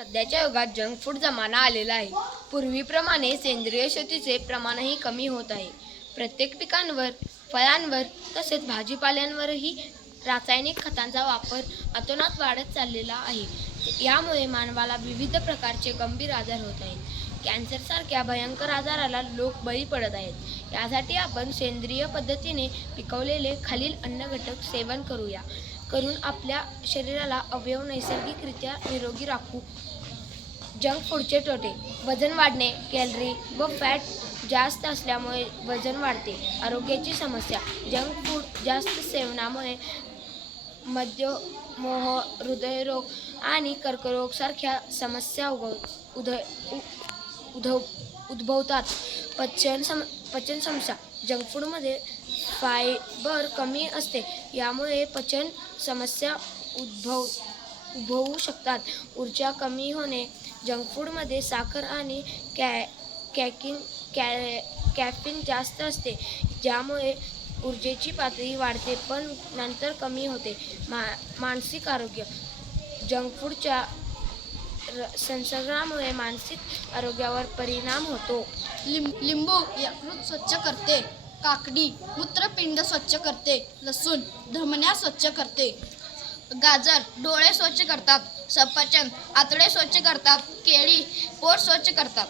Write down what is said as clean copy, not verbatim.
सध्याच्या युगात junk food जमाना आलेला आहे. पूर्वीप्रमाणे सेंद्रिय शेतीचे प्रमाणही कमी होत आहे. प्रत्येक पिकांवर, फळांवर तसेच भाजीपाल्यांवरही रासायनिक खतांचा वापर अतोनात वाढत चाललेला आहे. यामुळे मानवाला विविध प्रकारचे गंभीर आजार होत आहेत. कॅन्सरसारख्या भयंकर आजाराला लोक बळी पडत आहेत. यासाठी आपण सेंद्रिय पद्धतीने पिकवलेले खालील अन्न घटक सेवन करून आपल्या शरीराला अवयव नैसर्गिकरित्या निरोगी राखू. जंक फूडचे तोटे: वजन वाढणे, कॅलरी व फॅट जास्त असल्यामुळे वजन वाढते. आरोग्याची समस्या: जंक फूड जास्त सेवनामुळे मधुमेह, हृदयरोग आणि कर्करोग सारख्या समस्या उद्भवतात. पचन समस्या: जंक फूडमध्ये फायबर कमी असते, यामुळे पचन समस्या उद्भवू शकतात. ऊर्जा कमी होणे: जंक फूडमध्ये साखर आणि कॅफीन जास्त असते, ज्यामुळे ऊर्जेची पातळी वाढते पण नंतर कमी होते. मानसिक आरोग्य: जंक फूडच्या संसर्गामुळे मानसिक आरोग्यावर परिणाम होतो. लिंबू यकृत स्वच्छ करते. काकडी मूत्रपिंड स्वच्छ करते. लसूण धमन्या स्वच्छ करते. गाजर डोळे स्वच्छ करतात. सफरचंद आतडे स्वच्छ करतात. केळी पोट स्वच्छ करतात.